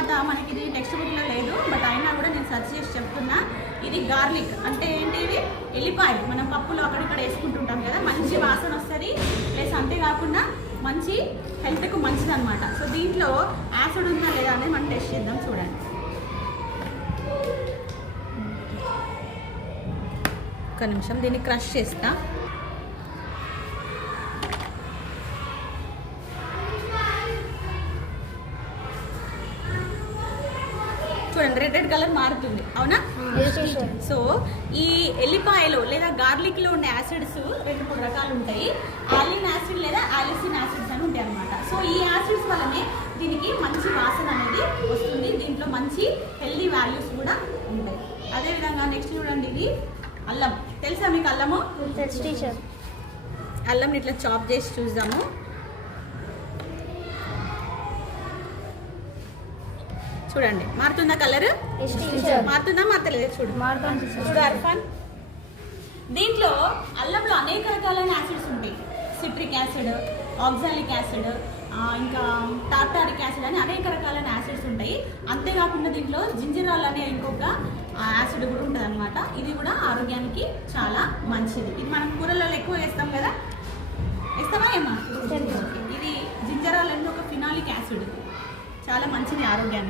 తర్వాత మనకి ఇది టెక్స్ట్ బుక్లో లేదు, బట్ అయినా కూడా నేను సెర్చ్ చేసి చెప్తున్నా. ఇది గార్లిక్ అంటే ఏంటి, ఇది ఎల్లిపాయలు మనం పప్పులో అక్కడిక్కడ వేసుకుంటుంటాం కదా, మంచి వాసన వస్తుంది. ప్లస్ అంతేకాకుండా మంచి హెల్త్కు మంచిది అనమాట. సో దీంట్లో యాసిడ్ ఉందా లేదా అనేది మనం టెస్ట్ చేద్దాం. చూడండి, ఒక నిమిషం దీన్ని క్రష్ చేస్తా. చూడండి, రెడ్ కలర్ మారుతుంది, అవునా? సో ఈ ఎల్లిపాయలు లేదా గార్లిక్లో ఉండే యాసిడ్స్ 2-3 రకాలు ఉంటాయి. ఆలిన్ యాసిడ్ లేదా ఆలిసిన్ యాసిడ్స్ అని ఉంటాయి అనమాట. సో ఈ యాసిడ్స్ వల్లనే దీనికి మంచి వాసన అనేది వస్తుంది. దీంట్లో మంచి హెల్దీ వాల్యూస్ కూడా ఉంటాయి. అదేవిధంగా నెక్స్ట్ చూడండి, ఇది అల్లం. తెలుసా మీకు అల్లము? అల్లం ఇట్లా చాప్ చేసి చూద్దాము. చూడండి, మారుతుందా కలర్? మారుతుందా మారతలేదు? చూడు అర్ఫాన్, దీంట్లో అల్లంలో అనేక రకాలైన యాసిడ్స్ ఉంటాయి. సిట్రిక్ యాసిడ్, ఆక్సాలిక్ యాసిడ్, ఇంకా టార్టారిక్ యాసిడ్ అని అనేక రకాలైన యాసిడ్స్ ఉంటాయి. అంతేకాకుండా దీంట్లో జింజరాల్ అనే ఇంకొక యాసిడ్ కూడా ఉంటుంది అనమాట. ఇది కూడా ఆరోగ్యానికి చాలా మంచిది. ఇది మనం కూరలలో ఎక్కువ వేస్తాం కదా, వేస్తామా ఏమా? ఇది జింజరాల్ అంటే ఒక ఫినాలిక్ యాసిడ్, చాలా మంచిది ఆరోగ్యానికి.